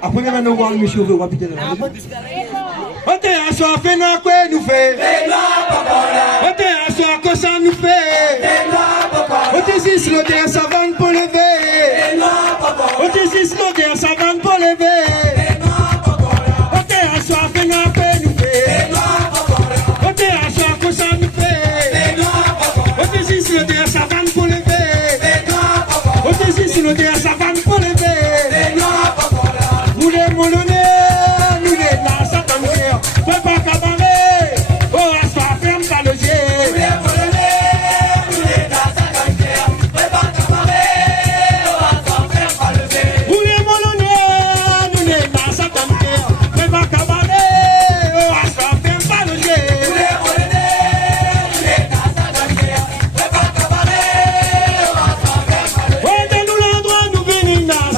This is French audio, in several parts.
Après, nous voir le monsieur, on va piter là. On te assoit, fait nous quoi nous fait. On te assoit, que ça nous fait. On te dit, l'odeur savane pour lever. On te dit, l'odeur savane pour lever. On te assoit, fait nous quoi nous fait. On te assoit, que ça nous fait. On te dit, l'odeur savane pour lever. On te dit, l'odeur savane pour lever. Nous les moulonnais, nous les nasses à ton cœur. Fais pas cabaret, oh, assois, ferme ta logier. Nous les moulonnais, nous les nasses à ton cœur. Fais pas cabaret, oh, assois, ferme ta logier. Nous les moulonnais, nous les nasses à ton cœur. Fais pas cabaret, oh, assois, ferme ta logier. Nous les moulonnais, nous les nasses à ton cœur. Fais pas cabaret, oh, assois, ferme ta logier. Oh, donne-nous l'endroit, nous venons nasses.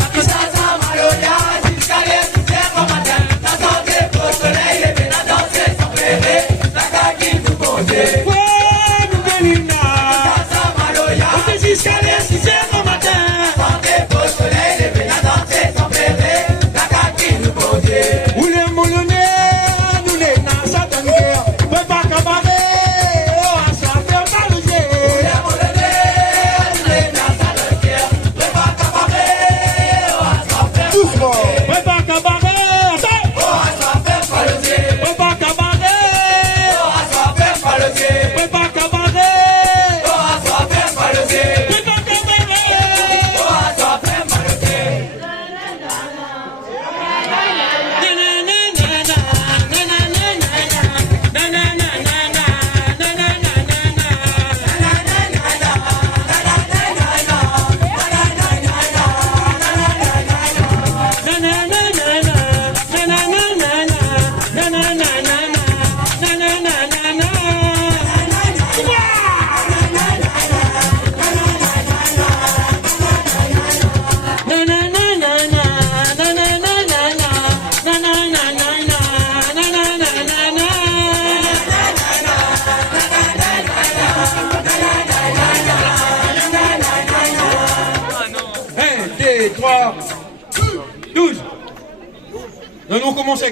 Nous commençons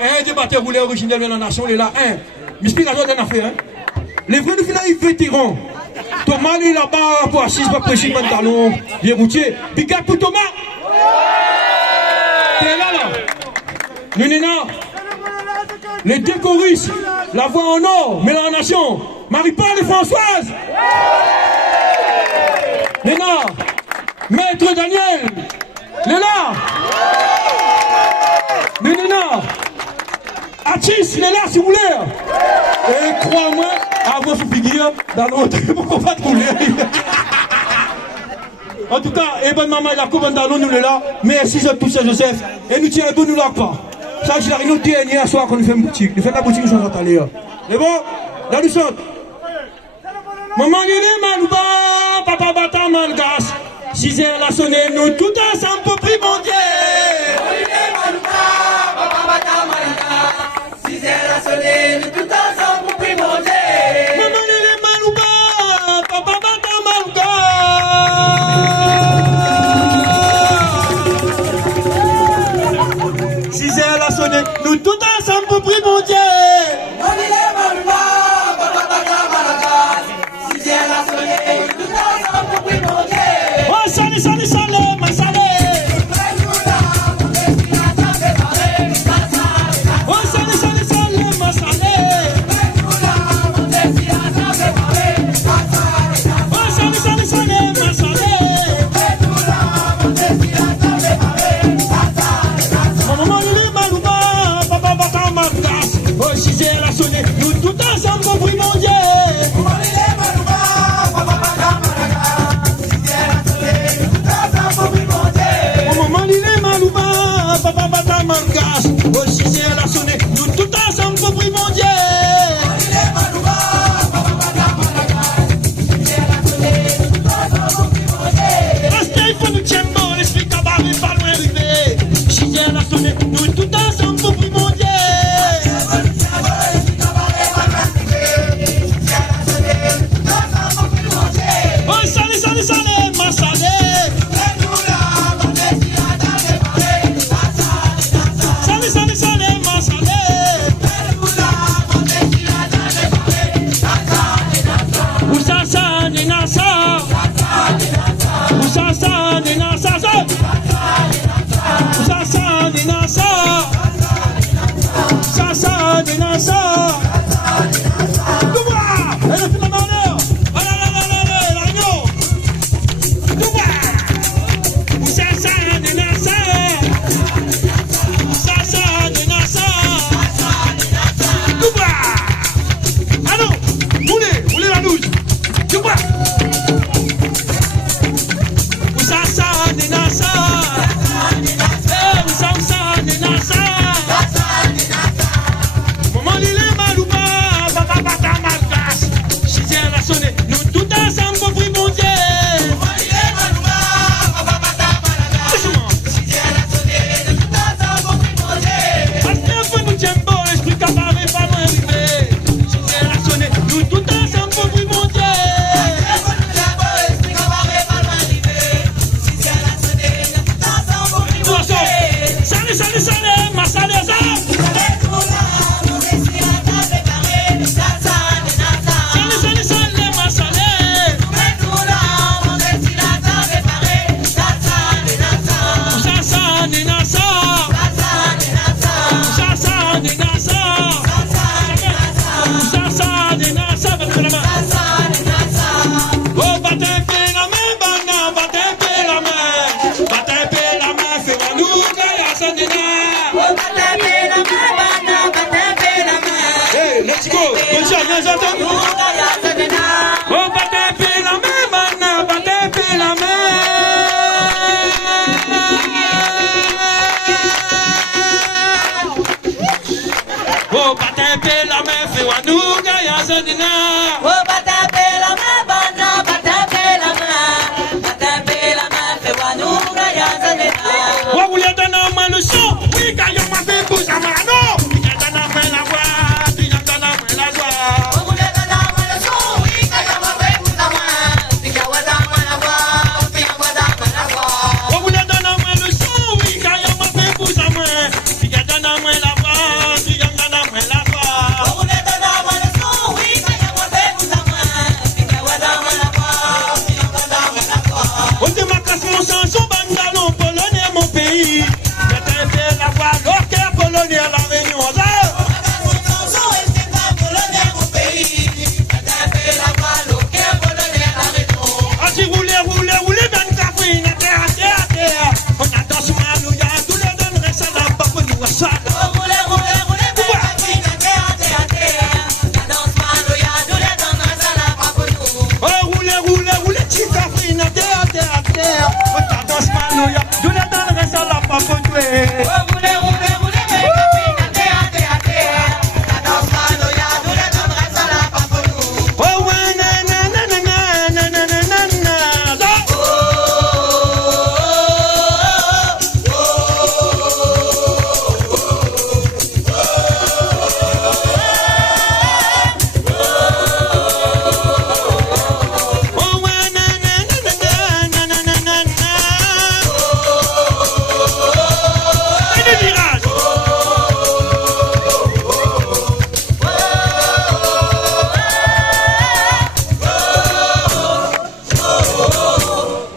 un débatteur roulé originel de la nation, il est là, m'explication d'une affaire. Les vrais, nous finissons vétérans. Thomas, il est là-bas pour assister, pour prêcher le talon, les routiers. Big up pour Thomas. T'es là. Néna. Les deux choristes, la voix en or, mais la nation. Marie-Paul et Françoise. Néna. Maître Daniel. Léla. Néna. Atis, il est là si vous voulez. Et crois-moi, avant ce figure, dans l'autre, pourquoi pas de couler. En tout cas, et bonne maman, il a combien d'années nous là. Merci à tous, Joseph. Et nous tirons nous là pas. Ça, je l'ai noté hier soir quand nous faisons une boutique. Nous faisons la boutique, nous sommes allés. C'est bon? Là, nous sommes. Maman, il est mal bas, papa bata malgas. 6 heures la sonné, nous tout ensemble pour prier mon Dieu. Maman, il est mal bas, papa bata malgas. 6 heures la sonné, nous tout ensemble pour prier mon Dieu. Maman, il est mal bas, papa bata malgas. 6 heures la sonné, nous tout ensemble pour prier mon Dieu. Maman, il est mal bas, papa bata malgas. 6 heures la sonné, nous tout ensemble pour prier mon Dieu. Salé, salé, salé, ma salé. Oh, salé, salé, salé, ma salé. Oh, salé, salé, salé, ma salé. Maman, il est malouba, papa, papa, ma place. Oh, 6 heures la sonné, nous tout ensemble pour prier mon Dieu. Maman, il est malouba, papa, papa, ma papa bata mangas, oh si c'est la sonné, nous tout ensemble pour prier mon Dieu. Il est malouba, papa bata mangas, si c'est la sonné, nous tout ensemble pour prier mon Dieu. Restez, il faut nous tchembo, l'esprit cabaret, pas loin arrivé. Si c'est la sonné, nous tout ensemble pour prier mon Dieu. Oh salé, salé, salé, ma salé.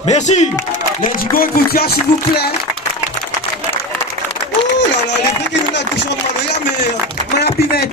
Merci. Let's go, Koutia, s'il vous plaît. Ouh là là, les trucs qui nous la touchent en maloya, mais.